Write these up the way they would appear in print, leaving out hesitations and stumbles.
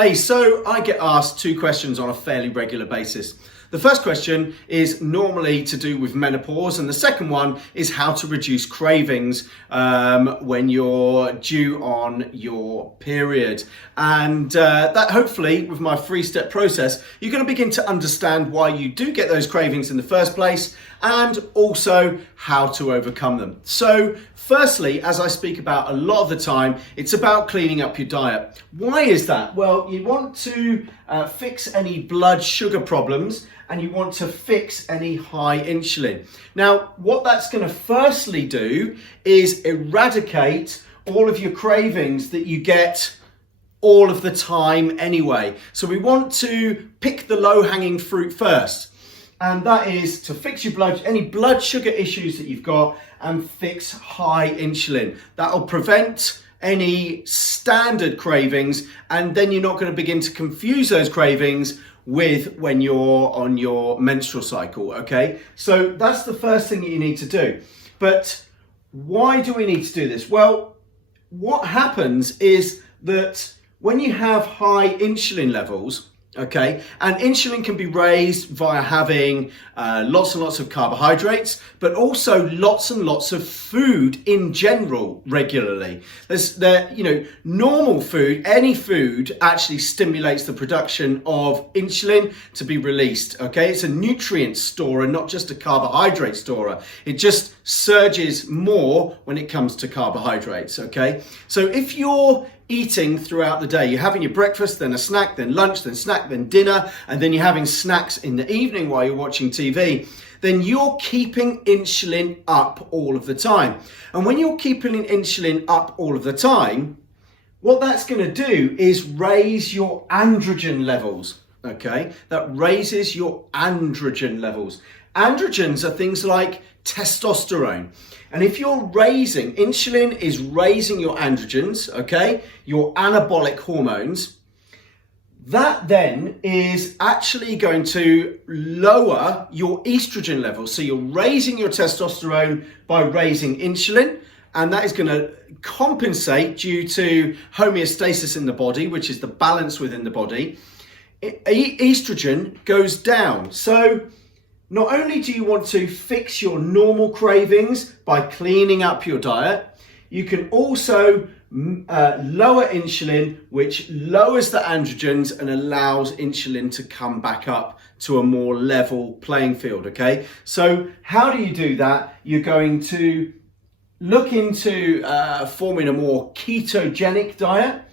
Hey, so I get asked two questions on a fairly regular basis. The first question is normally to do with menopause, and the second one is how to reduce cravings when you're due on your period. And that hopefully, with my 3-step process, you're going to begin to understand why you do get those cravings in the first place and also how to overcome them. So firstly, as I speak about a lot of the time, it's about cleaning up your diet. Why is that? Well, you want to fix any blood sugar problems and you want to fix any high insulin. Now, what that's going to firstly do is eradicate all of your cravings that you get all of the time anyway. So we want to pick the low-hanging fruit first. And that is to fix your any blood sugar issues that you've got and fix high insulin. That'll prevent any standard cravings, and then you're not going to begin to confuse those cravings with when you're on your menstrual cycle, okay? So that's the first thing that you need to do. But why do we need to do this? Well, what happens is that when you have high insulin levels, okay, and insulin can be raised via having lots and lots of carbohydrates, but also lots and lots of food in general regularly. Normal food, any food actually stimulates the production of insulin to be released, okay? It's a nutrient storer, not just a carbohydrate storer. It just surges more when it comes to carbohydrates, okay? So if you're eating throughout the day, you're having your breakfast, then a snack, then lunch, then snack, then dinner, and then you're having snacks in the evening while you're watching TV, then you're keeping insulin up all of the time. And when you're keeping insulin up all of the time, what that's going to do is raise your androgen levels, okay? That raises your androgen levels. Androgens are things like testosterone. And if you're insulin is raising your androgens, okay, your anabolic hormones, that then is actually going to lower your estrogen levels. So you're raising your testosterone by raising insulin, and that is going to compensate due to homeostasis in the body, which is the balance within the body. Estrogen goes down. So not only do you want to fix your normal cravings by cleaning up your diet, you can also lower insulin, which lowers the androgens and allows insulin to come back up to a more level playing field, okay? So how do you do that? You're going to look into forming a more ketogenic diet.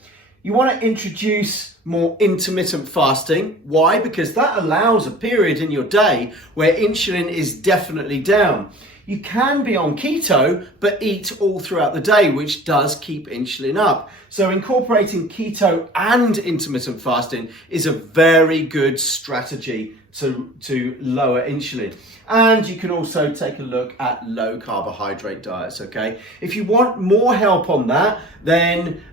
You want to introduce more intermittent fasting. Why? Because that allows a period in your day where insulin is definitely down. You can be on keto, but eat all throughout the day, which does keep insulin up. So incorporating keto and intermittent fasting is a very good strategy to lower insulin. And you can also take a look at low carbohydrate diets, okay? If you want more help on that, then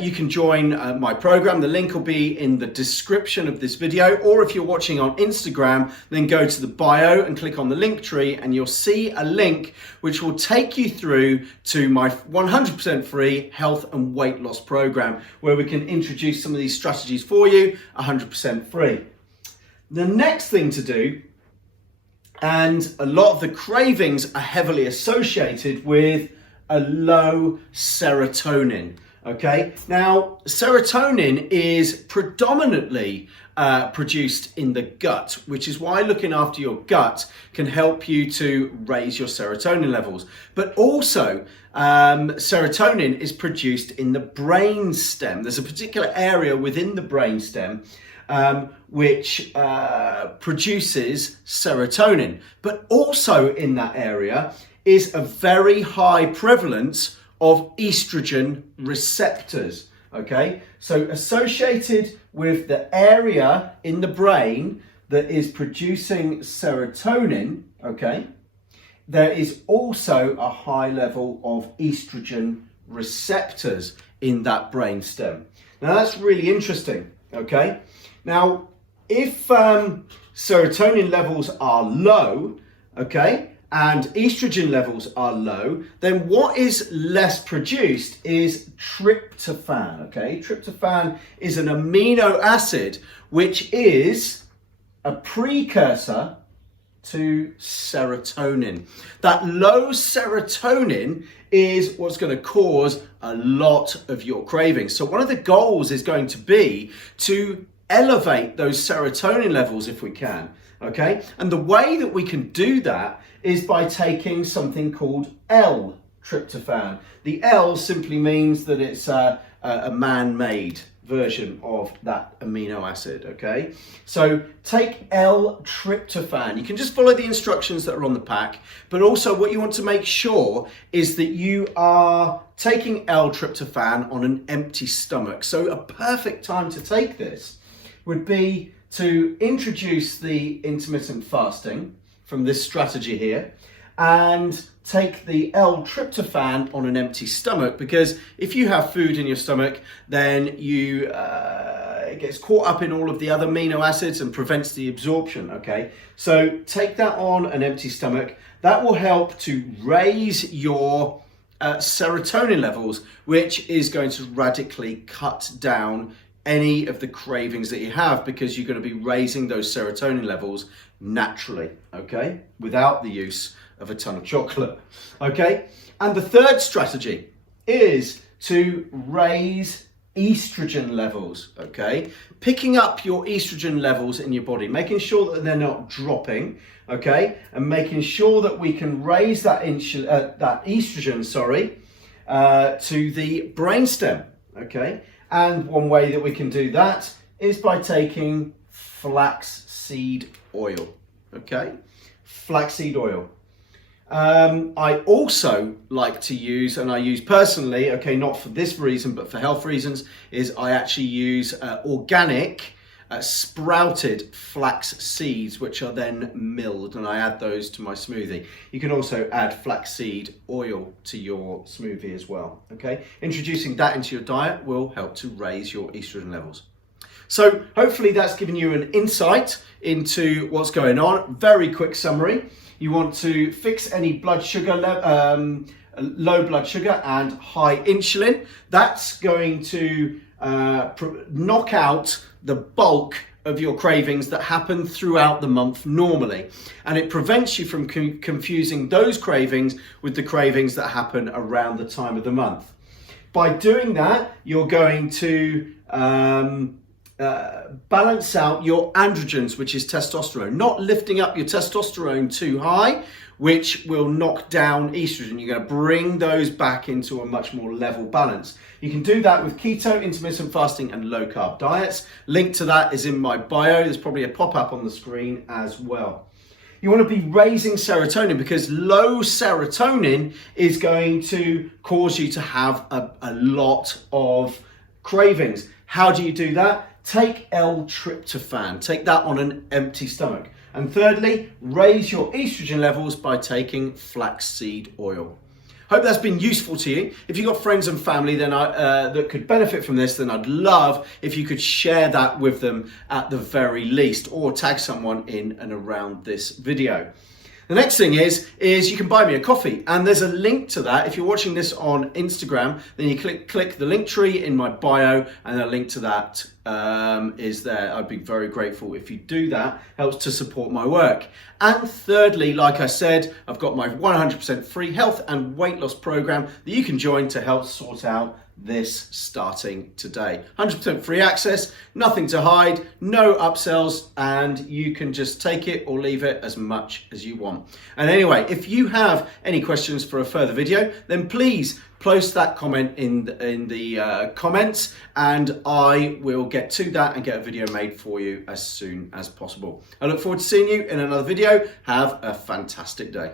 you can join my program. The link will be in the description of this video, or if you're watching on Instagram, then go to the bio and click on the link tree and you'll see a link which will take you through to my 100% free health and weight loss program, where we can introduce some of these strategies for you 100% free. The next thing to do, and a lot of the cravings are heavily associated with a low serotonin, okay? Now, serotonin is predominantly produced in the gut, which is why looking after your gut can help you to raise your serotonin levels. But also, serotonin is produced in the brain stem. There's a particular area within the brain stem which produces serotonin, but also in that area is a very high prevalence of estrogen receptors, okay? So associated with the area in the brain that is producing serotonin, okay, there is also a high level of estrogen receptors in that brain stem. Now that's really interesting, okay? Now, if serotonin levels are low, okay, and estrogen levels are low, then what is less produced is tryptophan, okay? Tryptophan is an amino acid which is a precursor to serotonin. That low serotonin is what's going to cause a lot of your cravings. So one of the goals is going to be to elevate those serotonin levels if we can, okay? And the way that we can do that is by taking something called L-tryptophan. The L simply means that it's a man-made version of that amino acid, okay? So take L-tryptophan. You can just follow the instructions that are on the pack, but also what you want to make sure is that you are taking L-tryptophan on an empty stomach. So a perfect time to take this would be to introduce the intermittent fasting from this strategy here and take the L-tryptophan on an empty stomach, because if you have food in your stomach, then it gets caught up in all of the other amino acids and prevents the absorption, okay? So take that on an empty stomach. That will help to raise your serotonin levels, which is going to radically cut down any of the cravings that you have, because you're going to be raising those serotonin levels naturally, okay, without the use of a ton of chocolate, okay? And the third strategy is to raise estrogen levels, okay? Picking up your estrogen levels in your body, making sure that they're not dropping, okay? And making sure that we can raise that estrogen, to the brainstem, okay? And one way that we can do that is by taking flaxseed oil, okay? Flaxseed oil. I also like to use, and I use personally, okay, not for this reason, but for health reasons, is I actually use organic sprouted flax seeds, which are then milled, and I add those to my smoothie. You can also add flaxseed oil to your smoothie as well, okay? Introducing that into your diet will help to raise your estrogen levels. So hopefully that's given you an insight into what's going on. Very quick summary. You want to fix any blood sugar low blood sugar and high insulin. That's going to knock out the bulk of your cravings that happen throughout the month normally, and it prevents you from confusing those cravings with the cravings that happen around the time of the month. By doing that, you're going to balance out your androgens, which is testosterone, not lifting up your testosterone too high, which will knock down estrogen. You're going to bring those back into a much more level balance. You can do that with keto, intermittent fasting, and low carb diets. Link to that is in my bio. There's probably a pop-up on the screen as well. You want to be raising serotonin, because low serotonin is going to cause you to have a lot of cravings. How do you do that? Take L-tryptophan, take that on an empty stomach. And thirdly, raise your estrogen levels by taking flaxseed oil. Hope that's been useful to you. If you've got friends and family then that could benefit from this, then I'd love if you could share that with them at the very least, or tag someone in and around this video. The next thing is you can buy me a coffee, and there's a link to that. If you're watching this on Instagram, then you click the link tree in my bio, and a link to that is there. I'd be very grateful if you do that. Helps to support my work. And thirdly, like I said, I've got my 100% free health and weight loss program that you can join to help sort out this starting today. 100% free access, nothing to hide, no upsells, and you can just take it or leave it as much as you want. And anyway, if you have any questions for a further video, then please post that comment in the comments, and I will get to that and get a video made for you as soon as possible. I look forward to seeing you in another video. Have a fantastic day.